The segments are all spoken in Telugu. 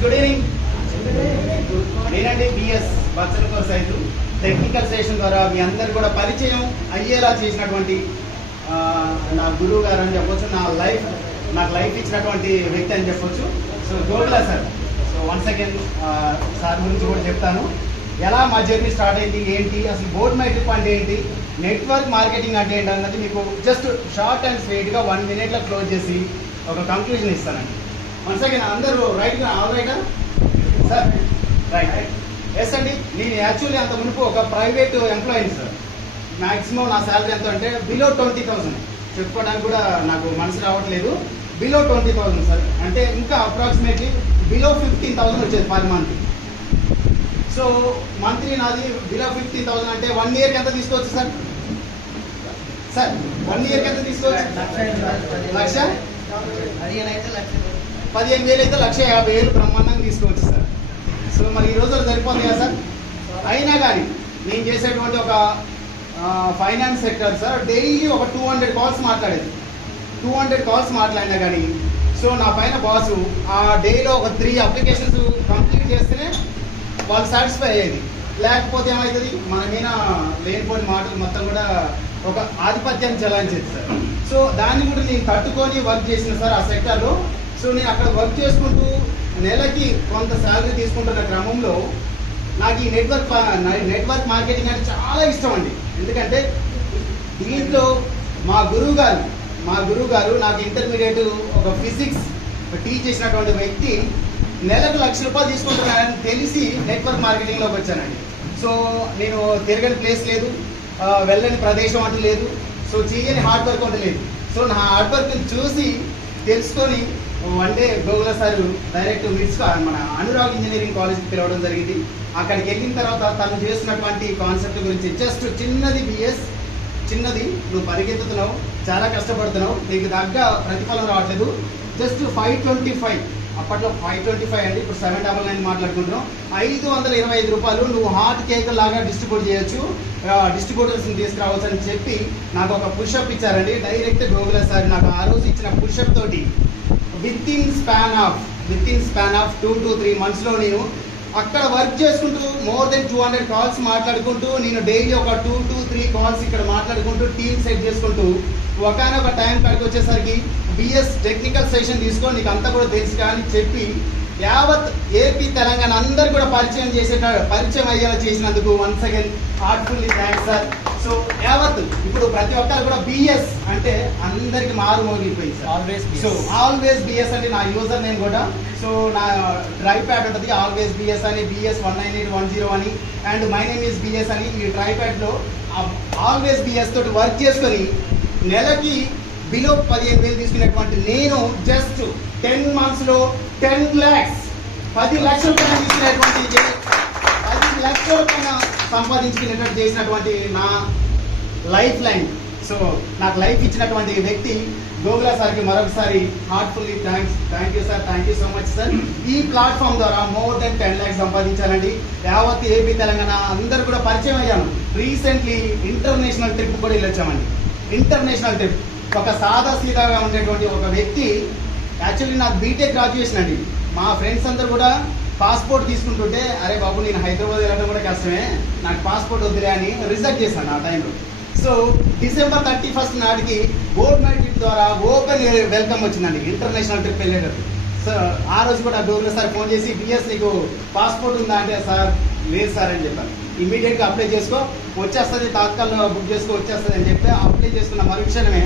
గుడ్ ఈవినింగ్ నేనండి బిఎస్ బచ్చలకూర్ సైజు టెక్నికల్ సెషన్ ద్వారా మీ అందరు కూడా పరిచయం అయ్యేలా చేసినటువంటి నా గురువు గారు అని చెప్పొచ్చు. నా లైఫ్ నాకు లైఫ్ ఇచ్చినటువంటి వ్యక్తి అని చెప్పొచ్చు. So Gogula sir. So once again sir గురించి కూడా చెప్తాను. ఎలా మా జర్నీ స్టార్ట్ అయింది ఏంటి అసలు బోర్డ్ మై ట్రిప్ అంటే ఏంటి నెట్వర్క్ మార్కెటింగ్ అంటే ఏంటి అన్నది మీకు జస్ట్ షార్ట్ అండ్ స్వీట్గా వన్ మినిట్లో క్లోజ్ చేసి ఒక కంక్లూజన్ ఇస్తానండి. వన్స్ అగైన్ అందరూ రైట్ ఆల్ రైటా సార్ రైట్ ఎస్ అండి. నేను యాక్చువల్లీ అంత మునుపు ఒక ప్రైవేట్ ఎంప్లాయీని సార్ మ్యాక్సిమం నా శాలరీ ఎంత అంటే బిలో ట్వంటీ థౌసండ్ చెప్పుకోవడానికి కూడా నాకు మనసు రావట్లేదు. బిలో ట్వంటీ థౌసండ్ సార్ అంటే ఇంకా అప్రాక్సిమేట్లీ బిలో ఫిఫ్టీన్ థౌసండ్ వచ్చేది పర్ మంత్ సో మంత్లీ నాది బిలో ఫిఫ్టీన్ థౌసండ్ అంటే వన్ ఇయర్కి ఎంత తీసుకోవచ్చు సార్ సార్ వన్ ఇయర్కి ఎంత తీసుకోవచ్చు? లక్ష? పదిహేను వేలు అయితే లక్ష యాభై వేలు బ్రహ్మాండంగా తీసుకోవచ్చు సార్ సో మరి ఈ రోజుల్లో సరిపోతుంది కదా సార్ అయినా కానీ నేను చేసేటువంటి ఒక ఫైనాన్స్ సెక్టర్ సార్ డైలీ ఒక టూ హండ్రెడ్ కాల్స్ మాట్లాడేది. టూ హండ్రెడ్ కాల్స్ మాట్లాడినా కానీ సో నా పైన బాసు ఆ డేలో ఒక త్రీ అప్లికేషన్స్ కంప్లీట్ చేస్తేనే వాళ్ళు సాటిస్ఫై అయ్యేది. లేకపోతే ఏమవుతుంది మన మీద లేనిపోని మాటలు మొత్తం కూడా ఒక ఆధిపత్యాన్ని చెలాయించేది సార్ సో దాన్ని కూడా నేను తట్టుకొని వర్క్ చేసిన సార్ ఆ సెక్టర్లో సో నేను అక్కడ వర్క్ చేసుకుంటూ నెలకి కొంత శాలరీ తీసుకుంటున్న క్రమంలో నాకు ఈ నెట్వర్క్ నెట్వర్క్ మార్కెటింగ్ అంటే చాలా ఇష్టం అండి. ఎందుకంటే దీంట్లో మా గురువు గారు మా గురువు గారు నాకు ఇంటర్మీడియట్ ఒక ఫిజిక్స్ టీచ్ చేసినటువంటి వ్యక్తి నెలకు లక్ష రూపాయలు తీసుకుంటున్నానని తెలిసి నెట్వర్క్ మార్కెటింగ్లోకి వచ్చానండి. సో నేను తిరగని ప్లేస్ లేదు వెళ్ళని ప్రదేశం అంటూ లేదు. సో చేయని హార్డ్ వర్క్ అంటూ లేదు. సో నా హార్డ్ వర్క్ చూసి తెలుసుకొని one day Gogula sir direct mids మన అనురాగ్ ఇంజనీరింగ్ కాలేజ్కి పిలవడం జరిగింది. అక్కడికి వెళ్ళిన తర్వాత తను చేస్తున్నటువంటి కాన్సెప్ట్ గురించి జస్ట్ చిన్నది బిఎస్ చిన్నది నువ్వు పరిగెత్తుతున్నావు చాలా కష్టపడుతున్నావు నీకు తగ్గ ప్రతిఫలం రావట్లేదు. జస్ట్ ఫైవ్ ట్వంటీ ఫైవ్ అప్పట్లో ఫైవ్ ట్వంటీ ఫైవ్ అండి ఇప్పుడు సెవెన్ డబల్ నైన్ మాట్లాడుకుంటున్నాం. ఐదు వందల ఇరవై ఐదు రూపాయలు నువ్వు హాట్ కేక్ లాగా డిస్ట్రిబ్యూట్ చేయొచ్చు. డిస్ట్రిబ్యూటర్స్ని తీసుకురావచ్చు అని చెప్పి నాకు ఒక పుషప్ ఇచ్చారండి. డైరెక్ట్ గోగుల సార్ నాకు ఆ రోజు ఇచ్చిన పుషప్ తోటి. Within span of within span of two to three మంత్స్లో నేను అక్కడ వర్క్ చేసుకుంటూ more than two hundred calls మాట్లాడుకుంటూ నేను డైలీ ఒక టూ టు త్రీ కాల్స్ ఇక్కడ మాట్లాడుకుంటూ టీమ్ సెట్ చేసుకుంటూ ఒకనొక టైం కాడికి వచ్చేసరికి బిఎస్ టెక్నికల్ సెషన్ తీసుకొని నీకు అంతా కూడా తెలుసు కానీ చెప్పి యావత్ ఏపీ తెలంగాణ అందరు కూడా పరిచయం చేసే పరిచయం అయ్యేలా చేసినందుకు once again heartfully thanks sir so యావత్ ఇప్పుడు ప్రతి ఒక్కరు కూడా బిఎస్ అంటే అందరికి మారు మోగిపోయింది sir BS. So always BS అంటే నా యూజర్ నేమ్ కూడా. సో నా డ్రై ప్యాడ్ ఉంటుంది ఆల్వేస్ బిఎస్ అని BS one nine eight one zero అని. And my name is BS అని ఈ డ్రై ప్యాడ్లో ఆల్వేస్ బిఎస్ తోటి వర్క్ చేసుకొని నెలకి బిలో పదిహేను వేలు తీసుకునేటువంటి నేను జస్ట్ టెన్ మంత్స్లో టెన్ ల్యాక్స్ పది లక్షల పైన తీసుకునేటువంటి పది లక్షల పైన సంపాదించుకునేటట్టు చేసినటువంటి నా లైఫ్ లైన్ సో నాకు లైఫ్ ఇచ్చినటువంటి వ్యక్తి గోగులా సార్కి మరొకసారి heartfully thanks thank you sir thank you so much sir ఈ ప్లాట్ఫామ్ ద్వారా మోర్ దెన్ టెన్ ల్యాక్స్ సంపాదించాలండి. యావత్ ఏపీ తెలంగాణ అందరూ కూడా పరిచయం అయ్యాను. రీసెంట్లీ ఇంటర్నేషనల్ ట్రిప్ కూడా వెళ్ళొచ్చామండి. ఇంటర్నేషనల్ ట్రిప్ ఒక సాదా సీదాగా ఉండేటువంటి ఒక వ్యక్తి యాక్చువల్లీ నాకు బీటెక్ గ్రాడ్యుయేషన్ అండి. మా ఫ్రెండ్స్ అందరు కూడా పాస్పోర్ట్ తీసుకుంటుంటే అరే బాబు నేను హైదరాబాద్ వెళ్ళడం కూడా కష్టమే. నాకు పాస్పోర్ట్ వద్దులే అని రిజెక్ట్ చేశాను ఆ టైంలో సో డిసెంబర్ థర్టీ ఫస్ట్ నాటికి బోర్డ్ ట్రిప్ ద్వారా ఓపెన్ వెల్కమ్ వచ్చిందండి. ఇంటర్నేషనల్ ట్రిప్ వెళ్ళేటప్పుడు. సో ఆ రోజు కూడా డోర్లో సార్ ఫోన్ చేసి బిఎస్ నీకు పాస్పోర్ట్ ఉందా? అంటే సార్ లేదు సార్ అని చెప్పాను ఇమీడియట్గా అప్లై చేసుకో వచ్చేస్తుంది తాత్కాల్లో బుక్ చేసుకో వచ్చేస్తుంది అని చెప్పి అప్లై చేసుకున్న మరుక్షణమే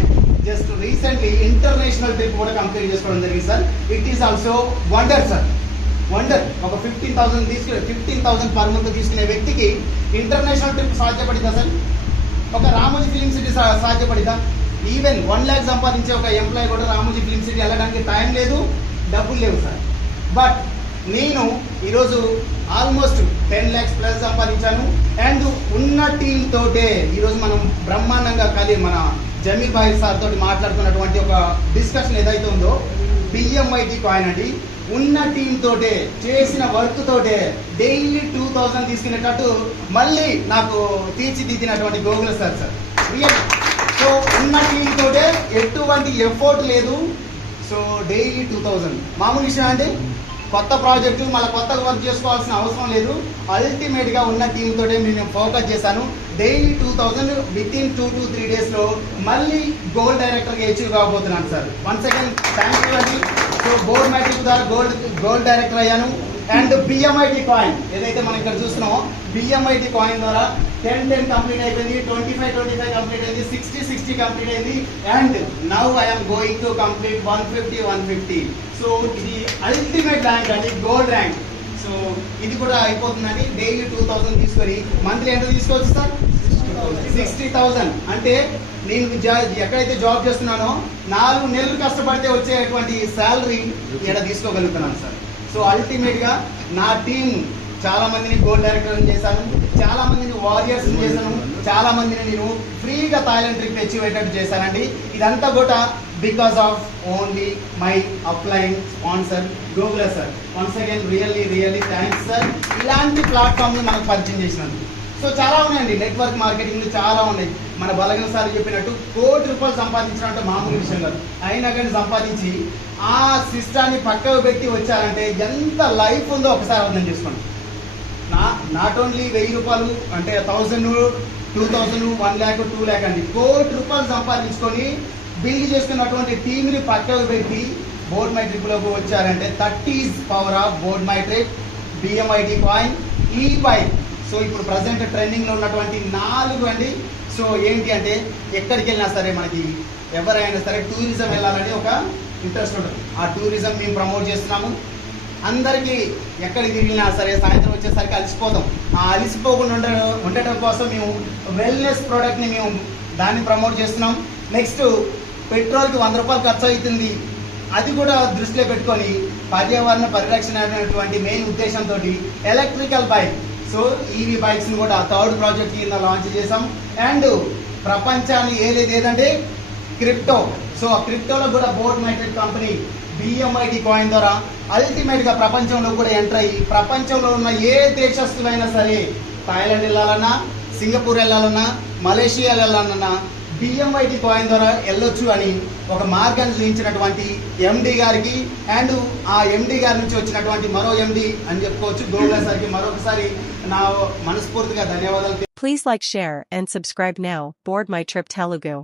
జస్ట్ రీసెంట్లీ ఇంటర్నేషనల్ ట్రిప్ కూడా కంప్లీట్ చేసుకోవడం జరిగింది sir. It is also wonder sir. Wonder ఒక ఫిఫ్టీన్ థౌసండ్ తీసుకునే ఫిఫ్టీన్ థౌసండ్ పర్ మంత్ తీసుకునే వ్యక్తికి ఇంటర్నేషనల్ ట్రిప్ సాధ్యపడిందా సార్? ఒక రామోజీ ఫిలిం సిటీ సాధ్యపడిందా? ఈవెన్ వన్ ల్యాక్ సంపాదించే ఒక ఎంప్లాయీ కూడా రామోజీ ఫిలిం సిటీ వెళ్ళడానికి టైం లేదు. డబ్బులు లేవు సార్. బట్ నేను ఈరోజు ఆల్మోస్ట్ టెన్ ల్యాక్స్ ప్లస్ సంపాదించాను. అండ్ ఉన్న టీమ్ తోటే ఈరోజు మనం బ్రహ్మాండంగా కలిగి మన జమీల్ భాయ్ సార్ తోటి మాట్లాడుతున్నటువంటి ఒక డిస్కషన్ ఏదైతే ఉందో బిఎంఐటి కాయిన్ అండి. ఉన్న టీమ్ తోటే చేసిన వర్క్ తోటే డైలీ టూ థౌసండ్ తీసుకునేటట్టు మళ్ళీ నాకు తీర్చిదిద్దినటువంటి గోగుల సార్ సార్. సో ఉన్న టీమ్ తోటే ఎటువంటి ఎఫోర్ట్ లేదు. So daily two thousand. మామూలు విషయం అండి కొత్త ప్రాజెక్టు మళ్ళీ కొత్తగా వర్క్ చేసుకోవాల్సిన అవసరం లేదు. అల్టిమేట్గా ఉన్న టీంతో నేను ఫోకస్ చేశాను. Daily two thousand with in two to three డేస్లో మళ్ళీ గోల్డ్ డైరెక్టర్గా achieve కాబోతున్నాను sir. One second thank you అండి సో గోల్డ్ మ్యాట్రిక్ ద్వారా గోల్డ్ గోల్డ్ డైరెక్టర్ అయ్యాను. అండ్ బిఎంఐటి కాయిన్ ఏదైతే మనం ఇక్కడ చూస్తున్నామో బిఎంఐటి కాయిన్ ద్వారా టెన్ టెన్ కంప్లీట్ అయిపోయింది twenty five twenty five complete అయింది సిక్స్టీ సిక్స్టీ కంప్లీట్ అయింది. And now I'm going to complete one fifty one fifty so ఇది అల్టిమేట్ ర్యాంక్ అండి గోల్డ్ ర్యాంక్ సో ఇది కూడా అయిపోతుందండి డైలీ టూ థౌసండ్ తీసుకొని మంత్లీ ఎంత తీసుకోవచ్చు సార్? సిక్స్టీ థౌసండ్ అంటే నేను ఎక్కడైతే జాబ్ చేస్తున్నానో నాలుగు నెలలు కష్టపడితే వచ్చేటువంటి శాలరీ ఇక్కడ తీసుకోగలుగుతున్నాను సార్. సో అల్టిమేట్గా నా టీం చాలా మందిని గోల్ డైరెక్టర్ని చేశాను చాలా మందిని వారియర్స్ చేశాను చాలా మందిని నేను ఫ్రీగా థాయిలాండ్ ట్రిప్ అచీవ్ అయ్యేటట్టు చేశానండి. ఇదంతా కూడా because of only my upline sponsor Google sir once again really really thanks sir ఇలాంటి ప్లాట్ఫామ్ను మనకు పరిచయం చేసినందుకు. సో చాలా ఉన్నాయండి. నెట్వర్క్ మార్కెటింగ్ చాలా ఉన్నాయి. మన బలగన సార్ చెప్పినట్టు కోటి రూపాయలు సంపాదించినట్టు మామూలు విషయం కాదు. అయినా కానీ సంపాదించి ఆ సిస్టాన్ని పక్కకు పెట్టి వచ్చారంటే ఎంత లైఫ్ ఉందో ఒకసారి అర్థం చేసుకోండి. నా నాట్ ఓన్లీ వెయ్యి రూపాయలు అంటే thousand two thousand one lakh two lakh అండి. కోటి రూపాయలు సంపాదించుకొని బిల్డ్ చేసుకున్నటువంటి టీంని పక్కకు పెట్టి బోర్డ్ మై ట్రిప్లోకి వచ్చారంటే thirties power of board my trip BMIT coin ఈ పాయింట్ సో ఇప్పుడు ప్రజెంట్ ట్రెండింగ్లో ఉన్నటువంటి నాలుగు అండి. సో ఏంటి అంటే ఎక్కడికి వెళ్ళినా సరే మనకి ఎవరైనా సరే టూరిజం వెళ్ళాలని ఒక ఇంట్రెస్ట్ ఉంటుంది. ఆ టూరిజం మేము ప్రమోట్ చేస్తున్నాము. అందరికీ ఎక్కడికి తిరిగినా సరే సాయంత్రం వచ్చేసరికి అలసిపోతాం. ఆ అలసిపోకుండా ఉండడం ఉండటం కోసం మేము వెల్నెస్ ప్రోడక్ట్ని మేము దాన్ని ప్రమోట్ చేస్తున్నాం. నెక్స్ట్ పెట్రోల్కి వంద రూపాయలు ఖర్చు అవుతుంది అది కూడా దృష్టిలో పెట్టుకొని పర్యావరణ పరిరక్షణ అనేటువంటి మెయిన్ ఉద్దేశంతో ఎలక్ట్రికల్ బైక్ సో ఈవీ బైక్స్ని కూడా థర్డ్ ప్రాజెక్ట్ కింద లాంచ్ చేసాం అండ్ ప్రపంచాన్ని ఏలేదు ఏదంటే క్రిప్టో సో ఆ క్రిప్టోలో కూడా బోర్డ్ మైటెడ్ కంపెనీ బిఎంఐటి కాయిన్ ద్వారా అల్టిమేట్గా ప్రపంచంలో కూడా ఎంటర్ అయ్యి ప్రపంచంలో ఉన్న ఏ దేశస్తులైనా సరే థాయిలాండ్ వెళ్ళాలన్నా సింగపూర్ వెళ్ళాలన్నా మలేషియా వెళ్ళాలన్నా బిఎంఐటి కాయిన్ ద్వారా వెళ్ళొచ్చు అని ఒక మార్గాన్ని చూపించినటువంటి ఎండి గారికి అండ్ ఆ ఎండి గారి నుంచి వచ్చినటువంటి మరో ఎండి అని చెప్పుకోవచ్చు. గోగుల సార్కి మరొకసారి నా మనస్ఫూర్తిగా ధన్యవాదాలు. Please like share and subscribe now board my trip Telugu